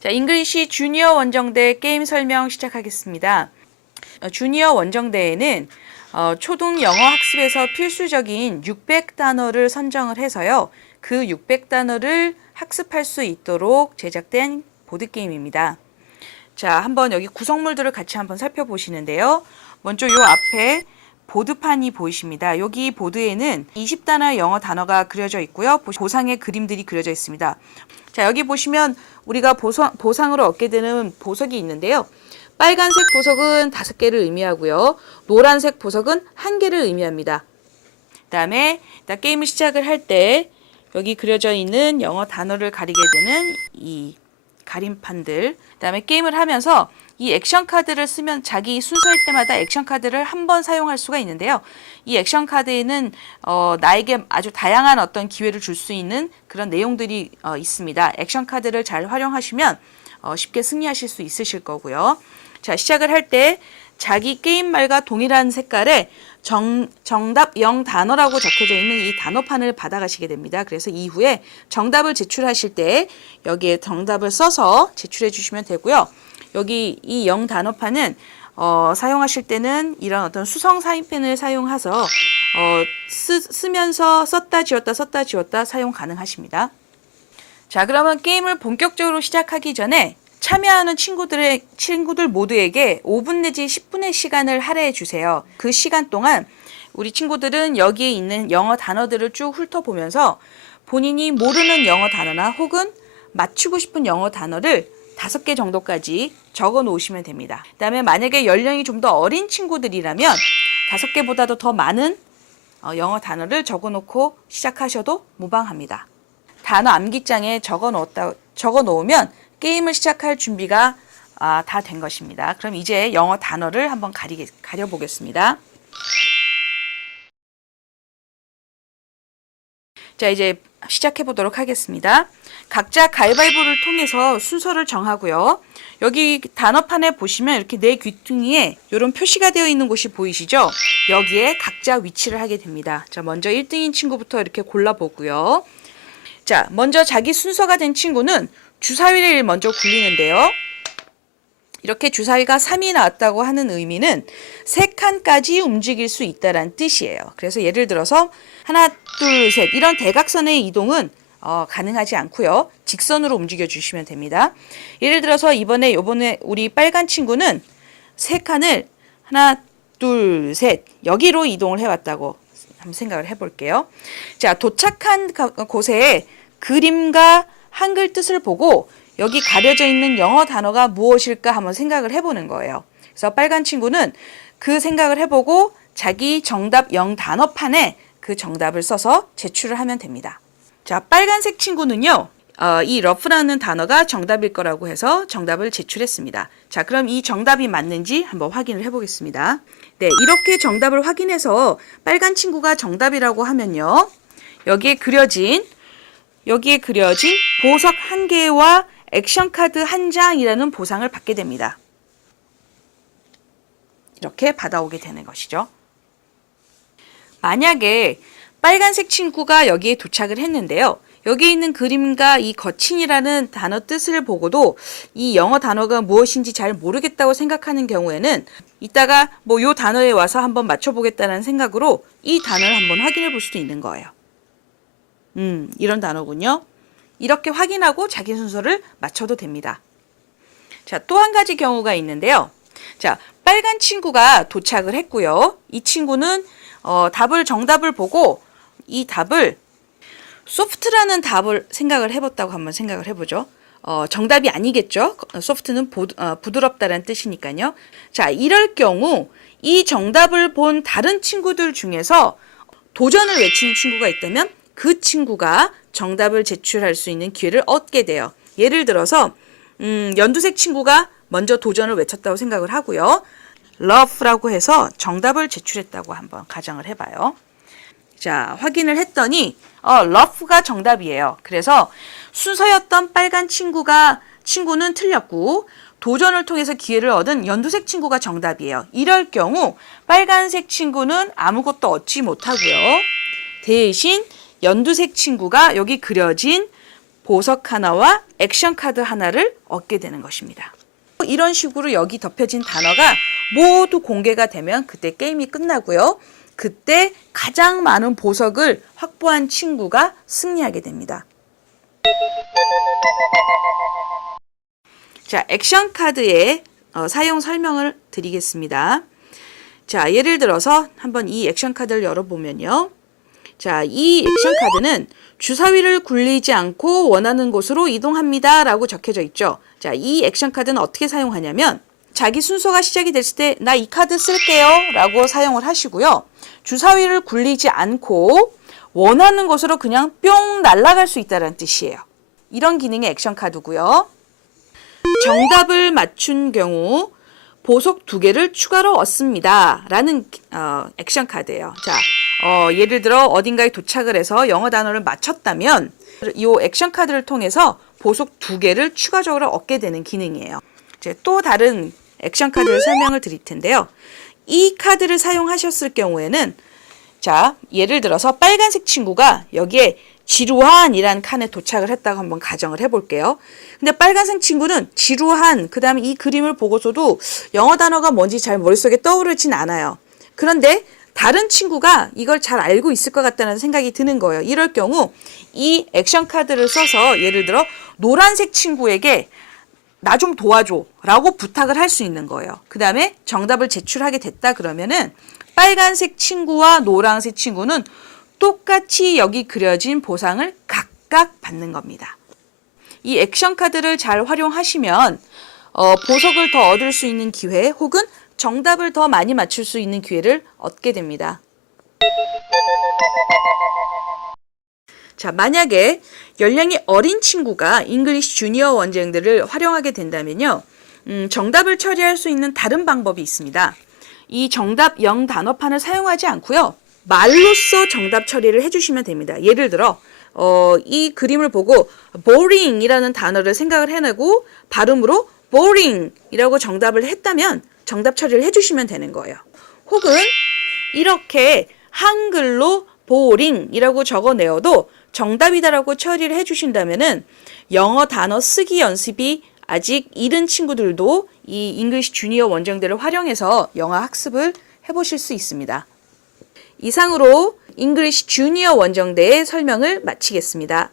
자, 잉글리시 주니어 원정대 게임 설명 시작하겠습니다. 어, 주니어 원정대에는 어, 초등 영어 학습에서 필수적인 600단어를 선정을 해서요. 그 600단어를 학습할 수 있도록 제작된 보드게임입니다. 자, 한번 여기 구성물들을 같이 한번 살펴보시는데요. 먼저 요 앞에 보드판이 보이십니다. 여기 보드에는 20단어의 영어 단어가 그려져 있고요. 보- 보상의 그림들이 그려져 있습니다. 자, 여기 보시면 우리가 보상, 보상으로 얻게 되는 보석이 있는데요. 빨간색 보석은 다섯 개를 의미하고요. 노란색 보석은 한 개를 의미합니다. 그 다음에 일단 게임을 시작을 할 때 여기 그려져 있는 영어 단어를 가리게 되는 이 가림판들. 그 다음에 게임을 하면서 이 액션 카드를 쓰면 자기 순서일 때마다 액션 카드를 한 번 사용할 수가 있는데요. 이 액션 카드에는 어, 나에게 아주 다양한 어떤 기회를 줄 수 있는 그런 내용들이 어, 있습니다. 액션 카드를 잘 활용하시면 어, 쉽게 승리하실 수 있으실 거고요. 자, 시작을 할 때 자기 게임 말과 동일한 색깔에 정, 정답 0 단어라고 적혀져 있는 이 단어판을 받아가시게 됩니다. 그래서 이후에 정답을 제출하실 때 여기에 정답을 써서 제출해 주시면 되고요. 여기 이0 단어판은 어, 사용하실 때는 이런 어떤 수성 사인펜을 사용해서 어, 쓰, 쓰면서 썼다 지웠다 썼다 지웠다 사용 가능하십니다. 자, 그러면 게임을 본격적으로 시작하기 전에 참여하는 친구들의 친구들 모두에게 5분 내지 10분의 시간을 할애해 주세요. 그 시간 동안 우리 친구들은 여기에 있는 영어 단어들을 쭉 훑어보면서 본인이 모르는 영어 단어나 혹은 맞추고 싶은 영어 단어를 다섯 개 정도까지 적어 놓으시면 됩니다. 그 다음에 만약에 연령이 좀 더 어린 친구들이라면 다섯 개보다도 더 많은 어, 영어 단어를 적어 놓고 시작하셔도 무방합니다. 단어 암기장에 적어 놓았다 적어 놓으면 게임을 시작할 준비가 아, 다된 것입니다. 그럼 이제 영어 단어를 한번 가리 가려 보겠습니다. 자, 이제 시작해 보도록 하겠습니다. 각자 가위바위보를 통해서 순서를 정하고요. 여기 단어판에 보시면 이렇게 내 귀퉁이에 이런 표시가 되어 있는 곳이 보이시죠? 여기에 각자 위치를 하게 됩니다. 자, 먼저 1등인 친구부터 이렇게 골라보고요. 자, 먼저 자기 순서가 된 친구는 주사위를 먼저 굴리는데요. 이렇게 주사위가 3이 나왔다고 하는 의미는 세 칸까지 움직일 수 있다라는 뜻이에요. 그래서 예를 들어서 하나, 둘, 셋 이런 대각선의 이동은 어, 가능하지 않고요. 직선으로 움직여 주시면 됩니다. 예를 들어서 이번에 요번에 우리 빨간 친구는 세 칸을 하나, 둘, 셋 여기로 이동을 해 왔다고 한번 생각을 해 볼게요. 자, 도착한 가- 곳에 그림과 한글 뜻을 보고 여기 가려져 있는 영어 단어가 무엇일까 한번 생각을 해보는 거예요. 그래서 빨간 친구는 그 생각을 해보고 자기 정답 영 단어판에 그 정답을 써서 제출을 하면 됩니다. 자, 빨간색 친구는요. 어, 이 러프라는 단어가 정답일 거라고 해서 정답을 제출했습니다. 자, 그럼 이 정답이 맞는지 한번 확인을 해보겠습니다. 네, 이렇게 정답을 확인해서 빨간 친구가 정답이라고 하면요. 여기에 그려진 여기에 그려진 보석 한 개와 액션 카드 한 장이라는 보상을 받게 됩니다. 이렇게 받아오게 되는 것이죠. 만약에 빨간색 친구가 여기에 도착을 했는데요. 여기 있는 그림과 이 거친이라는 단어 뜻을 보고도 이 영어 단어가 무엇인지 잘 모르겠다고 생각하는 경우에는 이따가 뭐 요 단어에 와서 한번 맞춰보겠다는 생각으로 이 단어를 한번 확인해 볼 수도 있는 거예요. 음, 이런 단어군요. 이렇게 확인하고 자기 순서를 맞춰도 됩니다. 자, 또 한 가지 경우가 있는데요. 자, 빨간 친구가 도착을 했고요. 이 친구는 어, 답을 정답을 보고 이 답을 소프트라는 답을 생각을 해봤다고 한번 생각을 해보죠. 어, 정답이 아니겠죠. 소프트는 보, 어, 부드럽다는 뜻이니까요. 자, 이럴 경우 이 정답을 본 다른 친구들 중에서 도전을 외치는 친구가 있다면 그 친구가 정답을 제출할 수 있는 기회를 얻게 돼요. 예를 들어서 음, 연두색 친구가 먼저 도전을 외쳤다고 생각을 하고요. love라고 해서 정답을 제출했다고 한번 가정을 해봐요. 자, 확인을 했더니 어, love가 정답이에요. 그래서 순서였던 빨간 친구가 친구는 틀렸고 도전을 통해서 기회를 얻은 연두색 친구가 정답이에요. 이럴 경우 빨간색 친구는 아무것도 얻지 못하고요. 대신 연두색 친구가 여기 그려진 보석 하나와 액션 카드 하나를 얻게 되는 것입니다. 이런 식으로 여기 덮여진 단어가 모두 공개가 되면 그때 게임이 끝나고요. 그때 가장 많은 보석을 확보한 친구가 승리하게 됩니다. 자, 액션 카드의 어, 사용 설명을 드리겠습니다. 자, 예를 들어서 한번 이 액션 카드를 열어보면요. 자, 이 액션 카드는 주사위를 굴리지 않고 원하는 곳으로 이동합니다. 라고 적혀져 있죠. 자, 이 액션 카드는 어떻게 사용하냐면 자기 순서가 시작이 됐을 때 나 이 카드 쓸게요. 라고 사용을 하시고요. 주사위를 굴리지 않고 원하는 곳으로 그냥 뿅 날아갈 수 있다는 뜻이에요. 이런 기능의 액션 카드고요. 정답을 맞춘 경우 보석 두 개를 추가로 얻습니다. 라는 어, 액션 카드예요. 자, 어, 예를 들어 어딘가에 도착을 해서 영어 단어를 맞췄다면 이 액션 카드를 통해서 보석 두 개를 추가적으로 얻게 되는 기능이에요. 이제 또 다른 액션 카드를 설명을 드릴 텐데요. 이 카드를 사용하셨을 경우에는 자, 예를 들어서 빨간색 친구가 여기에 지루한이라는 칸에 도착을 했다고 한번 가정을 해볼게요. 근데 빨간색 친구는 지루한, 그 다음에 이 그림을 보고서도 영어 단어가 뭔지 잘 머릿속에 떠오르진 않아요. 그런데 다른 친구가 이걸 잘 알고 있을 것 같다는 생각이 드는 거예요. 이럴 경우 이 액션 카드를 써서 예를 들어 노란색 친구에게 나 좀 도와줘 라고 부탁을 할 수 있는 거예요. 그 다음에 정답을 제출하게 됐다 그러면은 빨간색 친구와 노란색 친구는 똑같이 여기 그려진 보상을 각각 받는 겁니다. 이 액션 카드를 잘 활용하시면 어, 보석을 더 얻을 수 있는 기회 혹은 정답을 더 많이 맞출 수 있는 기회를 얻게 됩니다. 자, 만약에 연령이 어린 친구가 잉글리시 주니어 원쟁들을 활용하게 된다면요. 음, 정답을 처리할 수 있는 다른 방법이 있습니다. 이 정답 영 단어판을 사용하지 않고요. 말로써 정답 처리를 해주시면 됩니다. 예를 들어 어, 이 그림을 보고 boring이라는 단어를 생각을 해내고 발음으로 boring이라고 정답을 했다면 정답 처리를 해주시면 되는 거예요. 혹은 이렇게 한글로 boring이라고 적어내어도 정답이다라고 처리를 해주신다면은 영어 단어 쓰기 연습이 아직 이른 친구들도 이 잉글리시 주니어 원정들을 활용해서 영어 학습을 해보실 수 있습니다. 이상으로 잉글리시 주니어 원정대의 설명을 마치겠습니다.